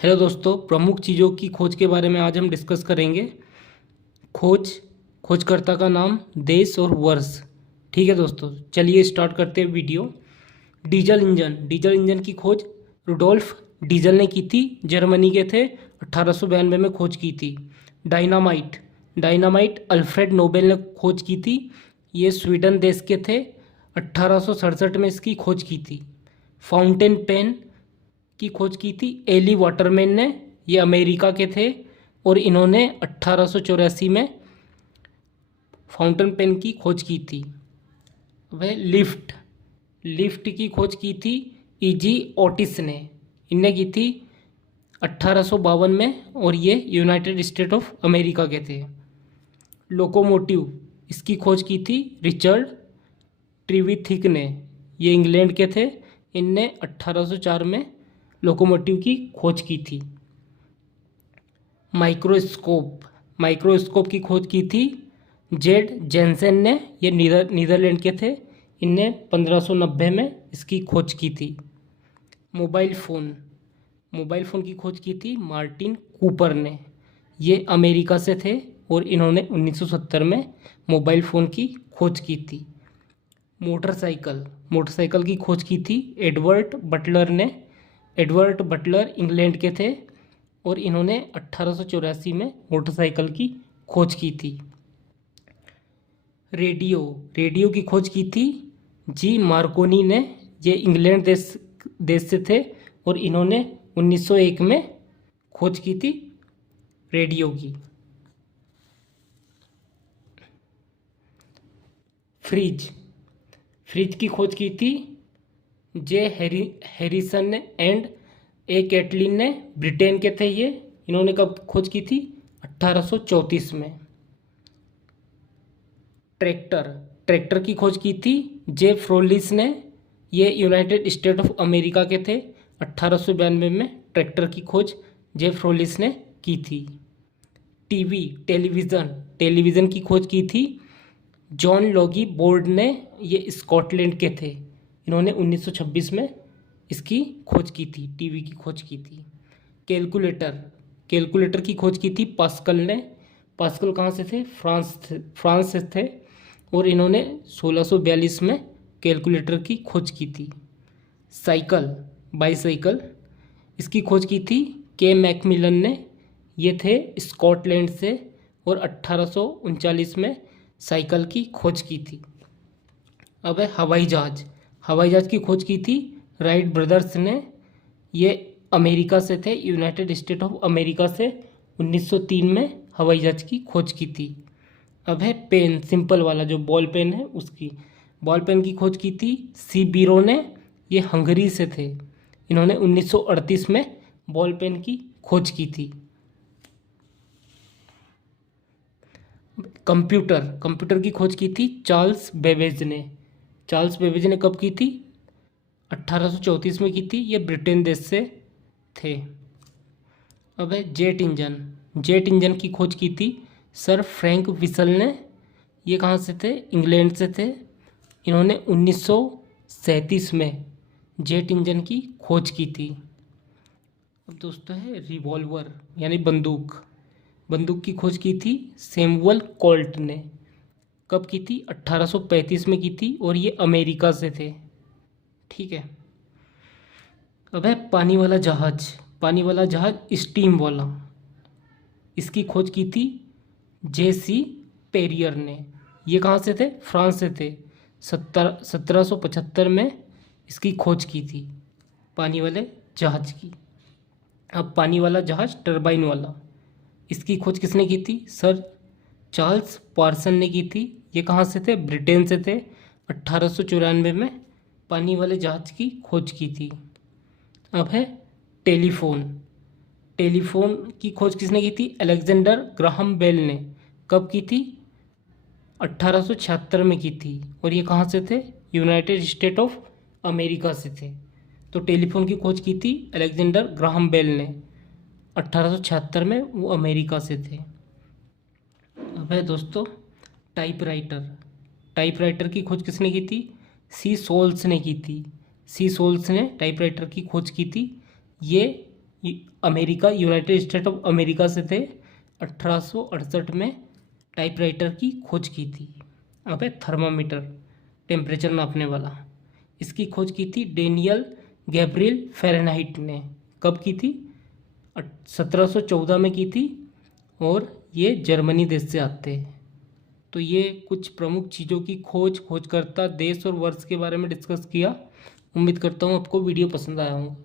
Hello दोस्तों, प्रमुख चीज़ों की खोज के बारे में आज हम डिस्कस करेंगे। खोजकर्ता का नाम, देश और वर्ष। ठीक है दोस्तों, चलिए स्टार्ट करते हैं वीडियो। डीजल इंजन की खोज रुडोल्फ डीजल ने की थी, जर्मनी के थे। 1892 में खोज की थी। डायनामाइट डायनामाइट अल्फ्रेड नोबेल ने खोज की थी। ये स्वीडन देश के थे। 1867 में इसकी खोज की थी। फाउंटेन पेन की खोज की थी एली वाटरमैन ने। ये अमेरिका के थे और इन्होंने 1884 में फाउंटेन पेन की खोज की थी। वह लिफ्ट लिफ्ट की खोज की थी ईजी ओटिस ने। इनने की थी 1852 में और ये यूनाइटेड स्टेट ऑफ अमेरिका के थे। लोकोमोटिव, इसकी खोज की थी रिचर्ड ट्रिविथिक ने। ये इंग्लैंड के थे। इनने 1804 में लोकोमोटिव की खोज की थी। माइक्रोस्कोप की खोज की थी जेड जेंसेन ने। ये नीदरलैंड के थे। इनने 1590 में इसकी खोज की थी। मोबाइल फ़ोन की खोज की थी मार्टिन कूपर ने। ये अमेरिका से थे और इन्होंने 1970 में मोबाइल फ़ोन की खोज की थी। मोटरसाइकिल की खोज की थी एडवर्ड बटलर ने। एडवर्ड बटलर इंग्लैंड के थे और इन्होंने 1884 में मोटरसाइकिल की खोज की थी। रेडियो की खोज की थी जी मार्कोनी ने। ये इंग्लैंड देश से थे और इन्होंने 1901 में खोज की थी रेडियो की। फ्रिज की खोज की थी जे हैरिसन एंड ए कैटलिन ने। ब्रिटेन के थे ये। इन्होंने कब खोज की थी? 1834 में। ट्रैक्टर की खोज की थी जे फ्रोलिस ने। ये यूनाइटेड स्टेट ऑफ अमेरिका के थे। 1892 में ट्रैक्टर की खोज जे फ्रोलिस ने की थी। टेलीविज़न की खोज की थी जॉन लॉगी बोर्ड ने। ये स्कॉटलैंड के थे। इन्होंने 1926 में इसकी खोज की थी, टीवी की खोज की थी। कैलकुलेटर की खोज की थी पास्कल ने। पास्कल कहाँ से थे? फ्रांस से थे और इन्होंने 1642 में कैलकुलेटर की खोज की थी। बाईसाइकिल, इसकी खोज की थी के मैकमिलन ने। ये थे स्कॉटलैंड से और 1839 में साइकिल की खोज की थी। अब है हवाई जहाज़ की खोज की थी राइट ब्रदर्स ने। ये अमेरिका से थे, यूनाइटेड स्टेट ऑफ अमेरिका से। 1903 में हवाई जहाज़ की खोज की थी। अब है पेन, सिंपल वाला जो बॉल पेन है उसकी। बॉल पेन की खोज की थी सी बीरो ने। ये हंगरी से थे। इन्होंने 1938 में बॉल पेन की खोज की थी। कंप्यूटर की खोज की थी चार्ल्स बेबेज ने कब की थी? 1834 में की थी। ये ब्रिटेन देश से थे। अब है जेट इंजन की खोज की थी सर फ्रैंक विसल ने। ये कहाँ से थे? इंग्लैंड से थे। इन्होंने 1937 में जेट इंजन की खोज की थी। अब दोस्तों है रिवॉल्वर यानी बंदूक की खोज की थी सैमुअल कोल्ट ने। कब की थी? 1835 में की थी और ये अमेरिका से थे। ठीक है। अब है पानी वाला जहाज स्टीम वाला। इसकी खोज की थी जेसी पेरियर ने। ये कहाँ से थे? फ्रांस से थे। 1775 में इसकी खोज की थी पानी वाले जहाज की। अब पानी वाला जहाज टरबाइन वाला, इसकी खोज किसने की थी? सर चार्ल्स पार्सन ने की थी। ये कहाँ से थे? ब्रिटेन से थे। 1894 में पानी वाले जहाज की खोज की थी। अब है टेलीफोन की खोज किसने की थी? अलेक्जेंडर ग्राहम बेल ने। कब की थी? 1876 में की थी और ये कहाँ से थे? यूनाइटेड स्टेट ऑफ अमेरिका से थे। तो टेलीफोन की खोज की थी अलेक्जेंडर ग्राहम बेल ने। 1876 में वो अमेरिका से थे। अब है दोस्तों टाइपराइटर की खोज किसने की थी? सी सोल्स ने की थी। टाइपराइटर की खोज की थी। ये America, United state of America से थे। 1868 में टाइपराइटर की खोज की थी। अब है थर्मामीटर, टेम्परेचर नापने वाला। इसकी खोज की थी डेनियल गैब्रियल फ़ारेनहाइट ने। कब की थी? 1714 में की थी, और ये जर्मनी देश से आते हैं। तो ये कुछ प्रमुख चीज़ों की खोजकर्ता, देश और वर्ष के बारे में डिस्कस किया। उम्मीद करता हूँ आपको वीडियो पसंद आया होगा।